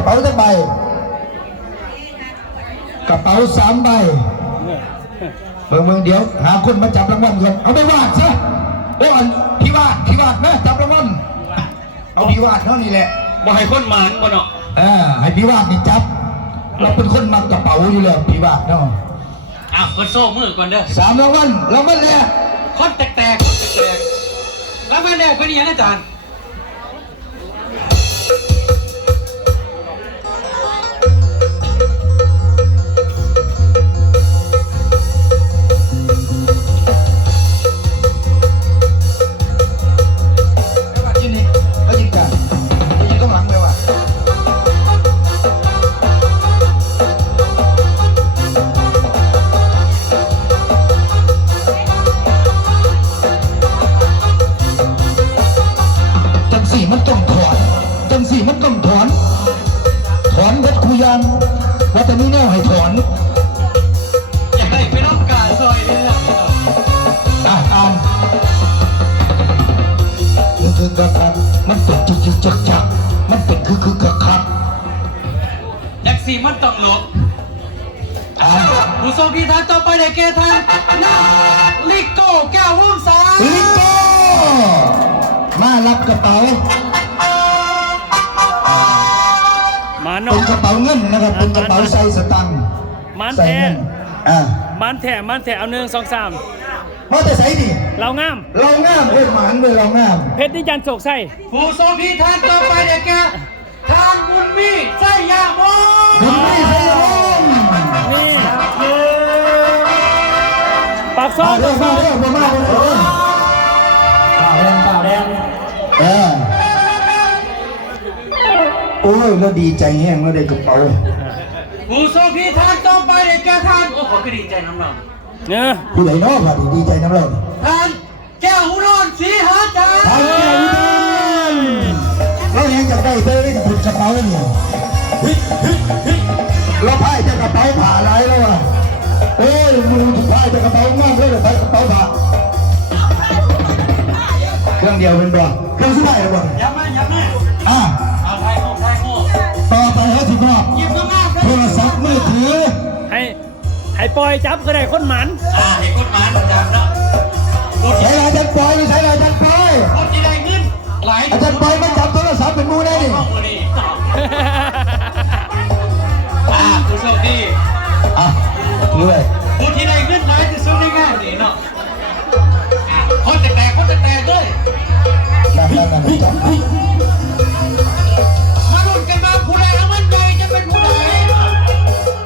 ระเป๋าจะใบกระเป๋า3 ใบเมืองเดี๋ยวหาคนมาจับรางวัลกันเอาไปวาดซะโอ้อันพี่วาดนะจับรางวัลเอาพี่วาดเท่านี้แหละบ่ให้คนหมานบ่เนาะให้พี่วาดนี่จับเราเป็นคนมักกระเป๋าอยู่แล้วพี่วาดเนาะคนโซ่มือก่อนเด้อ3 รางวัลแรกคนแตกรางวัลแรกเป็นยังอาจารย์ว่าจะมีแนวให้ถอนอยากได้ไปน้องกาซอยเลยอ่านคือกระคับมันเป็นจักมันเป็นคือกระคับอยากสีมันต้องหลบผู้ทรงพิธานต่อไปได้แก่ท่านนาลิโก้แก้ววงศาลิโก้มารับกระเป๋าเป็นกระเป๋าเงินนะครับเป็นกระเป๋าใส่สตังค์มันแท้มันแท้เอา1 2 3มาแต่ใส่ดิเรางามหมันเลยเรางามเพชรนิจันทร์โศกไส้ผู้ทรงพิธานต่อไปได้แก่ทางบุญมีไส้ยามงนี่ปากซอยเรื่องมาป่าแดงโอ้ยเราดีใจแห้งเราได้กระเป๋าผู้ทรงพิธานต่อไปได้แก่ท่านโอ้ขอก็ดีใจน้ำเราเนี่ยผู้ใหญ่น้องค่ะดีใจน้ำเราท่านแก้วหุนนศรีหาจารย์ท่านแก้วหุนนเรายังจะได้เธอได้กระเป๋าแล้วเนี่ยเราพายจะกระเป๋าผ่าไรแล้วอ่ะโอ้ยมือถูกพายจะกระเป๋ามากเลยแต่กระเป๋าผ่าเครื่องเดียวเป็นบ่เครื่องสุดท้ายเป็นบ่ย้ำมาไทยโม่ต่อไปเขาถือว่าโทรศัพท์มือถือให้ปล่อยจับก็ได้คนหมันให้คนหมันจับเนาะใช้อาจารย์ปอยใช้อาจารย์ปอยคนที่ได้เงินหลายอาจารย์ปอยมาจับโทรศัพท์เป็นมูได้ดิผู้โชคดีด้วยผู้ที่ได้เงินหลายที่สุดในงานนี่เนาะคนแตกด้วยมาลุ้นกันมาผู้ใดแล้วมันใหญ่จะเป็นผู้ใด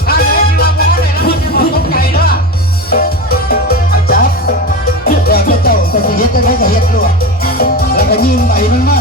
ถ้าไหนที่ว่าผู้ใดแล้วมันจะบอกคนไก่เนาะจับเจ้าจะเฮ็ดจะให้กับเฮ็ดด้วยแล้วก็ยืมใบมันมา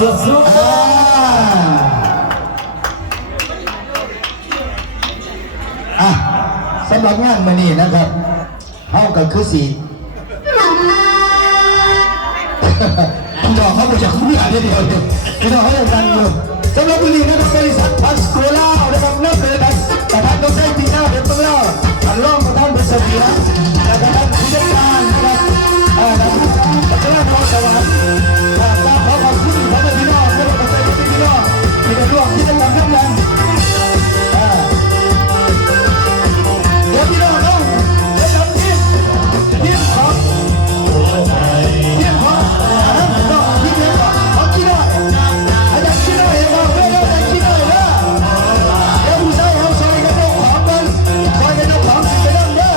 สู้ อ่ะสำหรับงานมื้อนี้นะครับเฮาก็คือสิพี่น้องเขาบอกจะคุ้มหลายเดียวพี่น้องเขาจะกันอยู่สำหรับมื้อนี้นะครับบริษัทพัสโกล่านะครับนับเลยครับแต่ท่านต้องใช้ปีหน้าเดี๋ยวต้องเล่าท่านรองประธานบริษัทเดียวแต่ท่านผู้จัดการนะครับพัชรพรสวัสดิ์ขอขอบคุณพ่อแม่พี่น้องและประชาชนพี่น้องที่ได้ร่วมกิจกรรมทั้งนั้นเดี๋ยวพี่น้องเราจะนำทีมของทีมของทีมเดียวของขี้น้อยอาจารย์ขี้น้อยเองบอกเพื่อนอาจารย์ขี้น้อยนะเดี๋ยวผู้ชายเขาซอยกันเจ้าของกันซอยกันเจ้าของสิไปนั่งเด้อ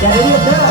อย่าได้เรียกเด้อ